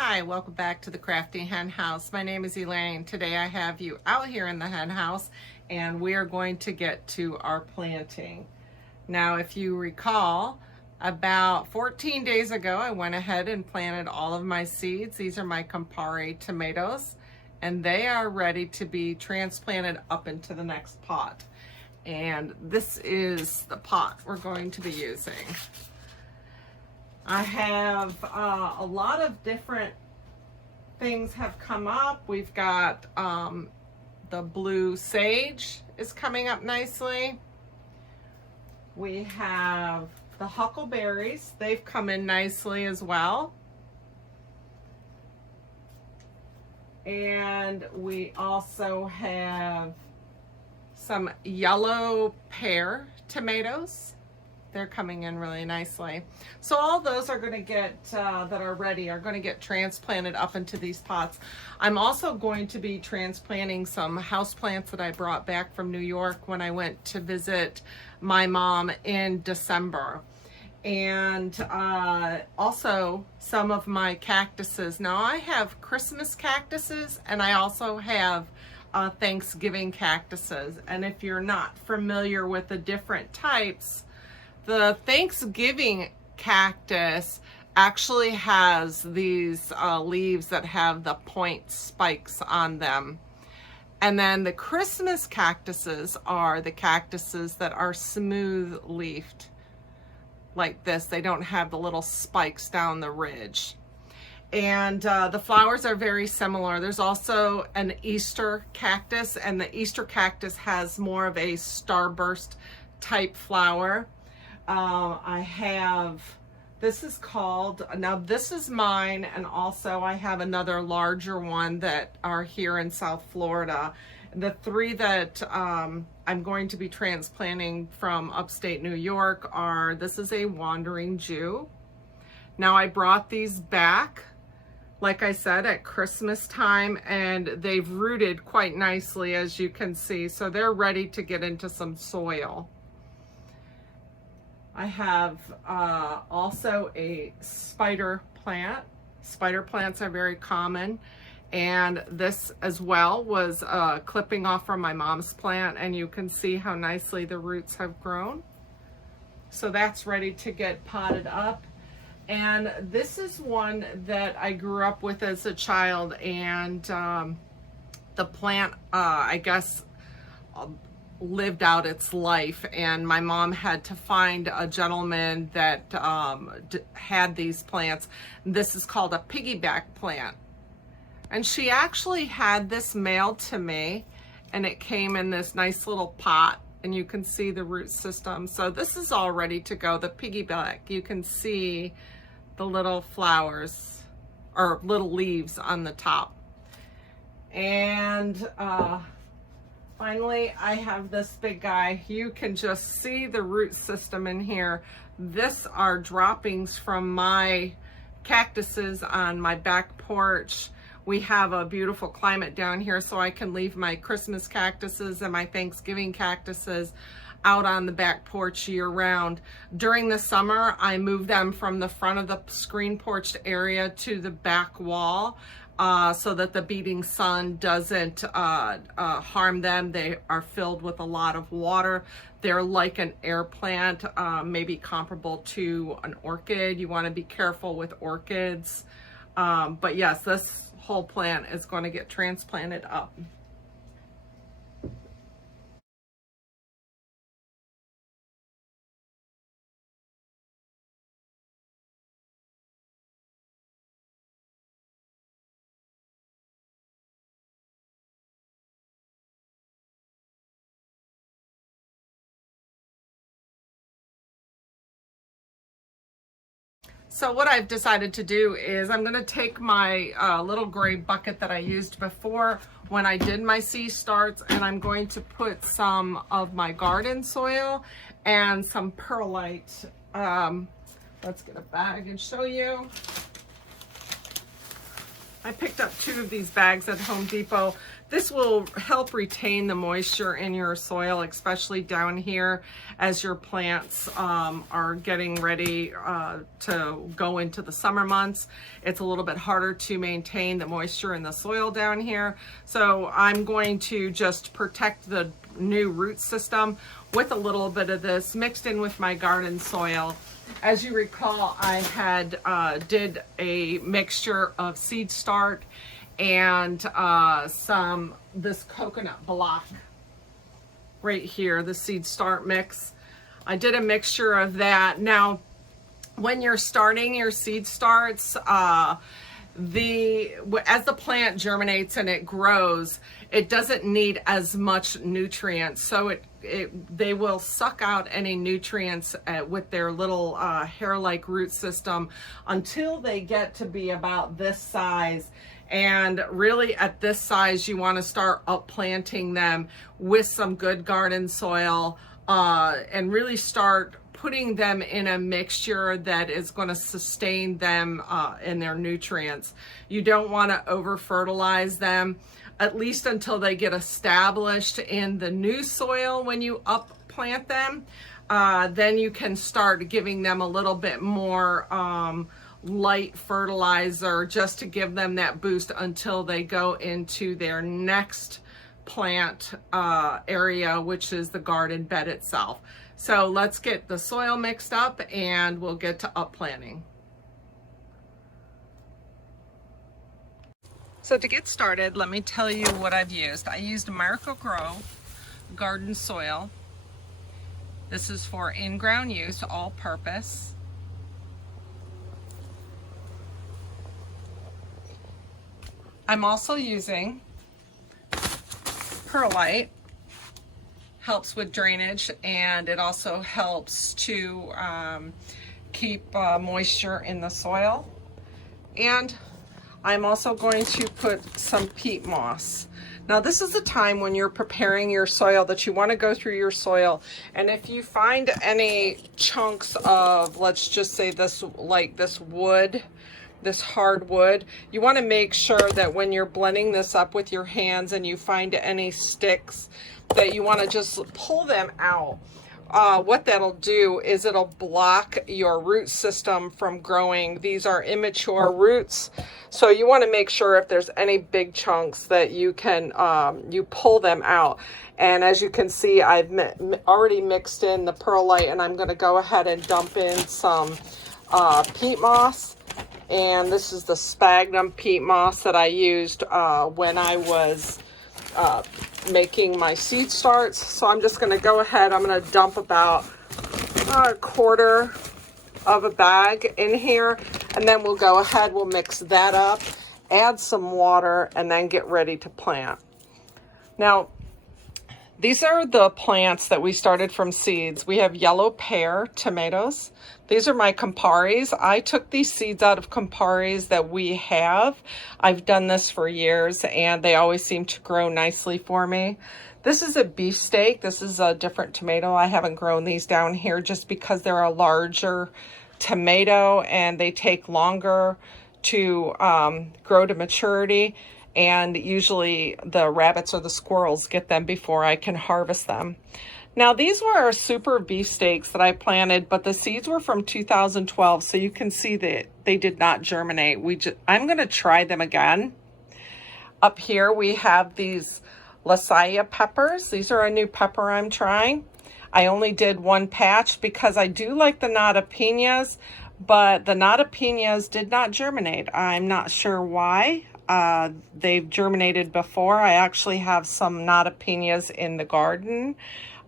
Hi, welcome back to the Crafty Hen House. My name is Elaine. Today I have you out here in the hen house and we are going to get to our planting. Now, if you recall, about 14 days ago I went ahead and planted all of my seeds. These are my Campari tomatoes and they are ready to be transplanted up into the next pot. And this is the pot we're going to be using. I have a lot of different things have come up. We've got the blue sage is coming up nicely. We have the huckleberries. They've come in nicely as well. And we also have some yellow pear tomatoes. They're coming in really nicely. So all those are going to get, that are ready, are going to get transplanted up into these pots. I'm also going to be transplanting some houseplants that I brought back from New York when I went to visit my mom in December. And also some of my cactuses. Now I have Christmas cactuses and I also have Thanksgiving cactuses. And if you're not familiar with the different types, the Thanksgiving cactus actually has these leaves that have the point spikes on them. And then the Christmas cactuses are the cactuses that are smooth leafed like this. They don't have the little spikes down the ridge. And the flowers are very similar. There's also an Easter cactus, and the Easter cactus has more of a starburst type flower. I have, this is called, now this is mine, and also I have another larger one that are here in South Florida. The three that I'm going to be transplanting from upstate New York are, this is a Wandering Jew. Now I brought these back, like I said, at Christmas time, and they've rooted quite nicely, as you can see, so they're ready to get into some soil. I have also a spider plant. Spider plants are very common. And this as well was clipping off from my mom's plant, and you can see how nicely the roots have grown. So that's ready to get potted up. And this is one that I grew up with as a child, and the plant, I guess, lived out its life, and my mom had to find a gentleman that had these plants. This is called a piggyback plant, and she actually had this mailed to me, and it came in this nice little pot, and you can see the root system. So this is all ready to go. The piggyback, you can see the little flowers or little leaves on the top. And finally, I have this big guy. You can just see the root system in here. This are droppings from my cactuses on my back porch. We have a beautiful climate down here, so I can leave my Christmas cactuses and my Thanksgiving cactuses out on the back porch year round. During the summer, I move them from the front of the screen porched area to the back wall. So that the beating sun doesn't harm them. They are filled with a lot of water. They're like an air plant, maybe comparable to an orchid. You want to be careful with orchids. But yes, this whole plant is going to get transplanted up. So what I've decided to do is I'm going to take my little gray bucket that I used before when I did my sea starts, and I'm going to put some of my garden soil and some perlite. Let's get a bag and show you. I picked up 2 of these bags at Home Depot. This will help retain the moisture in your soil, especially down here as your plants are getting ready to go into the summer months. It's a little bit harder to maintain the moisture in the soil down here. So I'm going to just protect the new root system with a little bit of this mixed in with my garden soil. As you recall, I had did a mixture of seed start and this coconut block right here, the seed start mix. I did a mixture of that. Now, when you're starting your seed starts, as the plant germinates and it grows, it doesn't need as much nutrients, so they will suck out any nutrients with their little hair-like root system until they get to be about this size. And really at this size, you want to start upplanting them with some good garden soil and really start putting them in a mixture that is going to sustain them in their nutrients. You don't want to over fertilize them, at least until they get established in the new soil. When you upplant them, then you can start giving them a little bit more light fertilizer just to give them that boost until they go into their next plant area, which is the garden bed itself. So let's get the soil mixed up and we'll get to upplanting. So to get started, let me tell you what I've used. I used Miracle-Gro garden soil. This is for in-ground use, all purpose. I'm also using perlite. Helps with drainage, and it also helps to keep moisture in the soil. And I'm also going to put some peat moss. Now this is the time when you're preparing your soil that you want to go through your soil, and if you find any chunks of, let's just say this, like this wood, this hardwood, you want to make sure that when you're blending this up with your hands and you find any sticks, that you want to just pull them out. What that'll do is it'll block your root system from growing. These are immature roots, so you want to make sure if there's any big chunks that you can you pull them out. And as you can see, I've already mixed in the perlite, and I'm going to go ahead and dump in some peat moss. And this is the sphagnum peat moss that I used when I was making my seed starts. So I'm just going to go ahead, I'm going to dump about a quarter of a bag in here, and then we'll go ahead, we'll mix that up, add some water, and then get ready to plant. Now, these are the plants that we started from seeds. We have yellow pear tomatoes. These are my Camparis. I took these seeds out of Camparis that we have. I've done this for years, and they always seem to grow nicely for me. This is a beefsteak. This is a different tomato. I haven't grown these down here just because they're a larger tomato and they take longer to grow to maturity. And usually the rabbits or the squirrels get them before I can harvest them. Now these were super beefsteaks that I planted, but the seeds were from 2012, so you can see that they did not germinate. I'm going to try them again. Up here we have these Lasaya peppers. These are a new pepper I'm trying. I only did one patch because I do like the nata pinas, but the nata pinas did not germinate. I'm not sure why. They've germinated before. I actually have some nata pinas in the garden,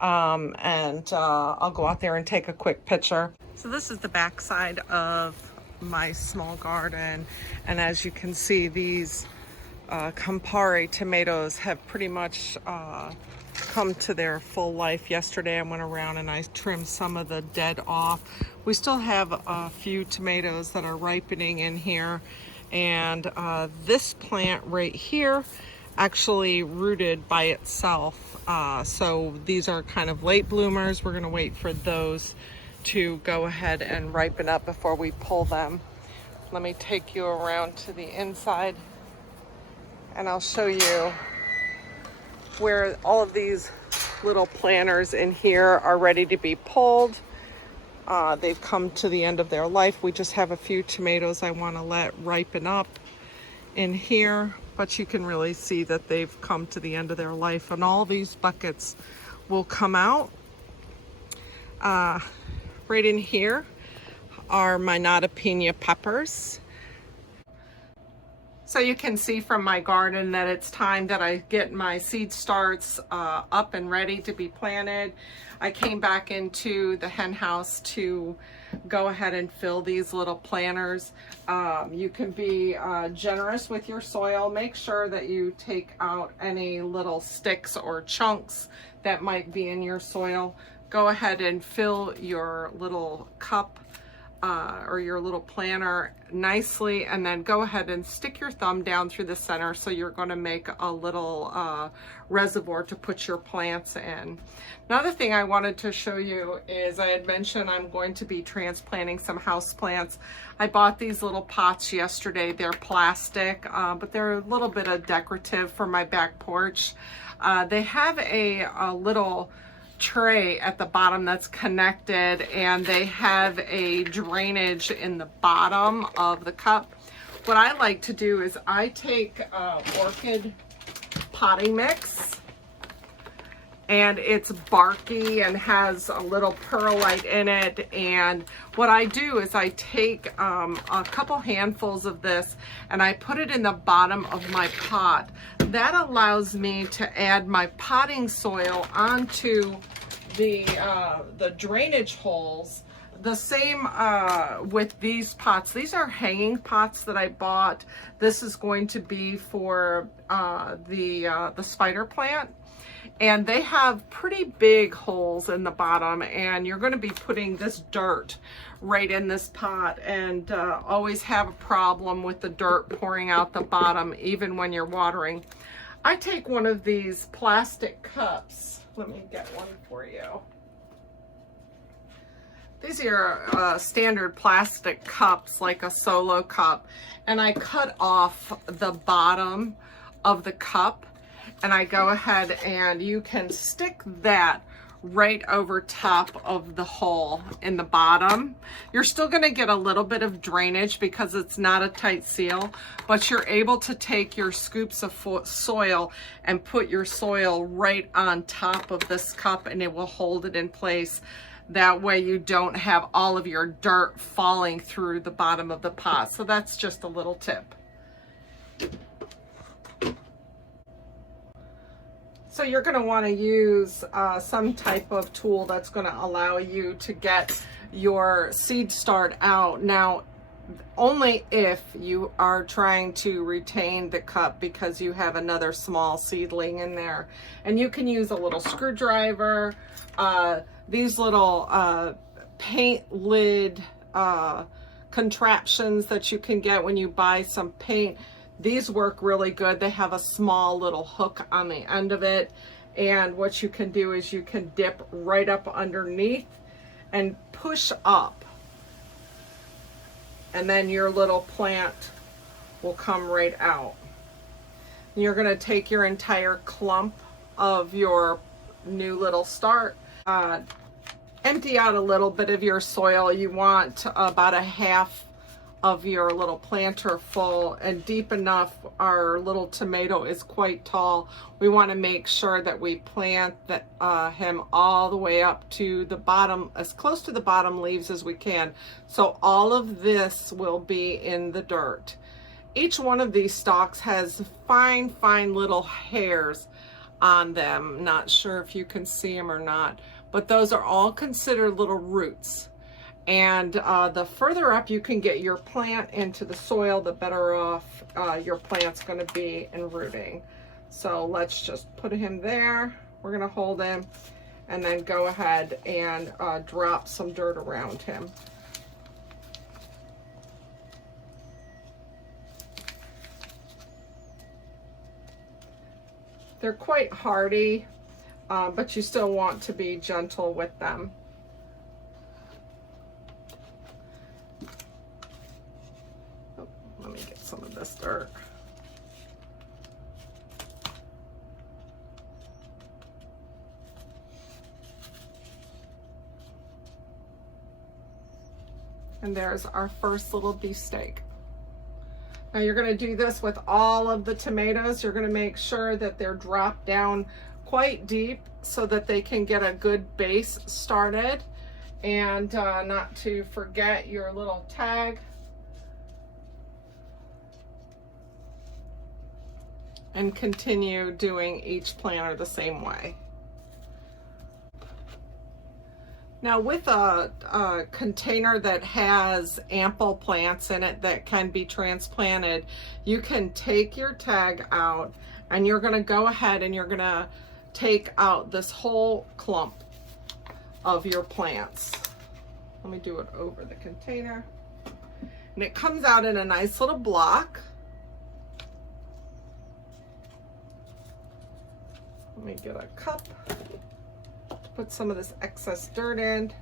and I'll go out there and take a quick picture. So this is the back side of my small garden, and as you can see, these Campari tomatoes have pretty much come to their full life. Yesterday I went around and I trimmed some of the dead off. We still have a few tomatoes that are ripening in here. And this plant right here actually rooted by itself. So these are kind of late bloomers. We're going to wait for those to go ahead and ripen up before we pull them. Let me take you around to the inside and I'll show you where all of these little planters in here are ready to be pulled. They've come to the end of their life. We just have a few tomatoes I want to let ripen up in here, but you can really see that they've come to the end of their life, and all these buckets will come out. Right in here are my Notapena peppers. So you can see from my garden that it's time that I get my seed starts up and ready to be planted. I came back into the hen house to go ahead and fill these little planters. You can be generous with your soil. Make sure that you take out any little sticks or chunks that might be in your soil. Go ahead and fill your little cup or your little planter nicely, and then go ahead and stick your thumb down through the center, so you're going to make a little reservoir to put your plants in. Another thing I wanted to show you is, I had mentioned I'm going to be transplanting some house plants. I bought these little pots yesterday. They're plastic, but they're a little bit of decorative for my back porch. They have a little tray at the bottom that's connected, and they have a drainage in the bottom of the cup. What I like to do is I take Orchid Potting mix, and it's barky and has a little perlite in it, and what I do is I take a couple handfuls of this and I put it in the bottom of my pot. That allows me to add my potting soil onto the drainage holes. The same with these pots. These are hanging pots that I bought. This is going to be for the spider plant, and they have pretty big holes in the bottom, and you're going to be putting this dirt right in this pot, and always have a problem with the dirt pouring out the bottom even when you're watering. I take one of these plastic cups. Let me get one for you. These are standard plastic cups, like a solo cup, and I cut off the bottom of the cup, and I go ahead and you can stick that right over top of the hole in the bottom. You're still going to get a little bit of drainage because it's not a tight seal, but you're able to take your scoops of soil and put your soil right on top of this cup, and it will hold it in place. That way you don't have all of your dirt falling through the bottom of the pot. So that's just a little tip. So you're going to want to use some type of tool that's going to allow you to get your seed start out. Now, only if you are trying to retain the cup because you have another small seedling in there. And you can use a little screwdriver, these little paint lid contraptions that you can get when you buy some paint. These work really good. They have a small little hook on the end of it, and what you can do is you can dip right up underneath and push up, and then your little plant will come right out. And you're going to take your entire clump of your new little start, empty out a little bit of your soil. You want about a half of your little planter full and deep enough. Our little tomato is quite tall. We want to make sure that we plant him all the way up to the bottom, as close to the bottom leaves as we can. So all of this will be in the dirt. Each one of these stalks has fine little hairs on them. Not sure if you can see them or not, but those are all considered little roots. And the further up you can get your plant into the soil, the better off your plant's going to be in rooting. So let's just put him there. We're going to hold him and then go ahead and drop some dirt around him. They're quite hardy, but you still want to be gentle with them. Let me get some of this dirt. And there's our first little beefsteak. Now you're going to do this with all of the tomatoes. You're going to make sure that they're dropped down quite deep so that they can get a good base started. And not to forget your little tag. And continue doing each planter the same way. Now with a container that has ample plants in it that can be transplanted, you can take your tag out and you're going to go ahead and you're going to take out this whole clump of your plants. Let me do it over the container. And it comes out in a nice little block. Let me get a cup. Put some of this excess dirt in.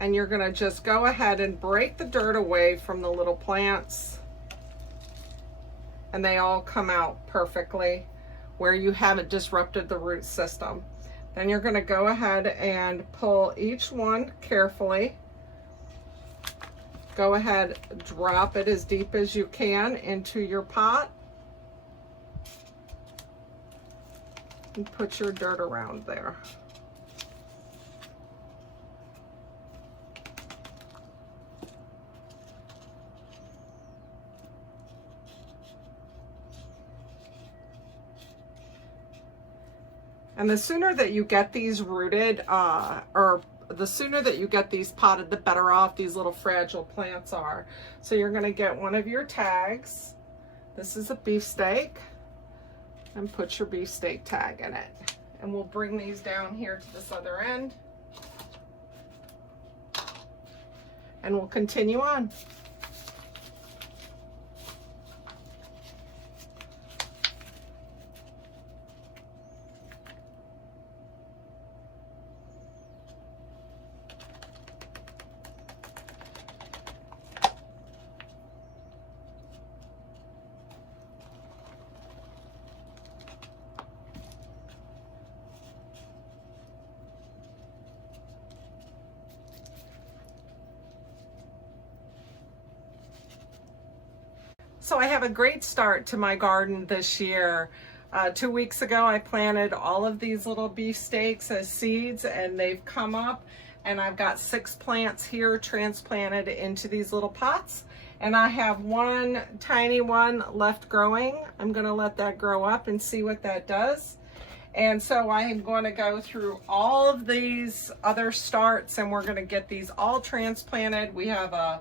And you're going to just go ahead and break the dirt away from the little plants. And they all come out perfectly where you haven't disrupted the root system. Then you're going to go ahead and pull each one carefully. Go ahead, drop it as deep as you can into your pot. And put your dirt around there. And the sooner that you get these rooted, or the sooner that you get these potted, the better off these little fragile plants are. So you're going to get one of your tags. This is a beefsteak. And put your beefsteak tag in it. And we'll bring these down here to this other end. And we'll continue on. So I have a great start to my garden this year. 2 weeks ago I planted all of these little beefsteaks as seeds and they've come up, and I've got 6 plants here transplanted into these little pots, and I have one tiny one left growing. I'm going to let that grow up and see what that does. And so I am going to go through all of these other starts and we're going to get these all transplanted. We have a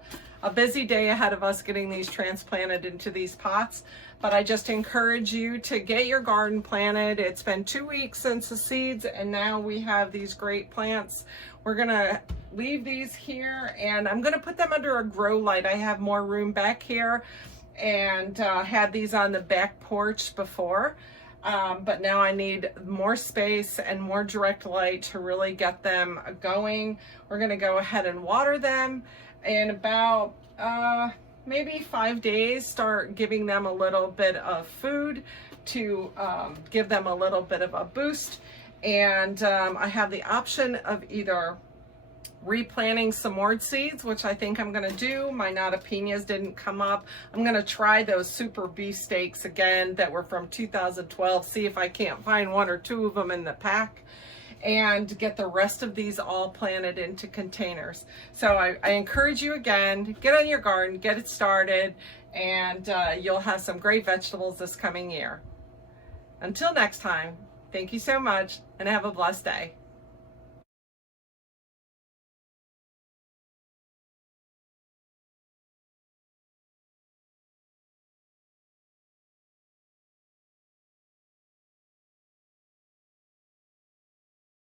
busy day ahead of us getting these transplanted into these pots, but I just encourage you to get your garden planted. It's been 2 weeks since the seeds and now we have these great plants. We're gonna leave these here and I'm gonna put them under a grow light. I have more room back here and had these on the back porch before. But now I need more space and more direct light to really get them going. We're gonna go ahead and water them. In about maybe 5 days, start giving them a little bit of food to give them a little bit of a boost. And I have the option of either replanting some more seeds, which I think I'm going to do. My Notapinas didn't come up. I'm going to try those super beefsteaks again that were from 2012, see if I can't find 1 or 2 of them in the pack, and get the rest of these all planted into containers. So I encourage you again, get on your garden, get it started, and you'll have some great vegetables this coming year. Until next time, thank you so much and have a blessed day.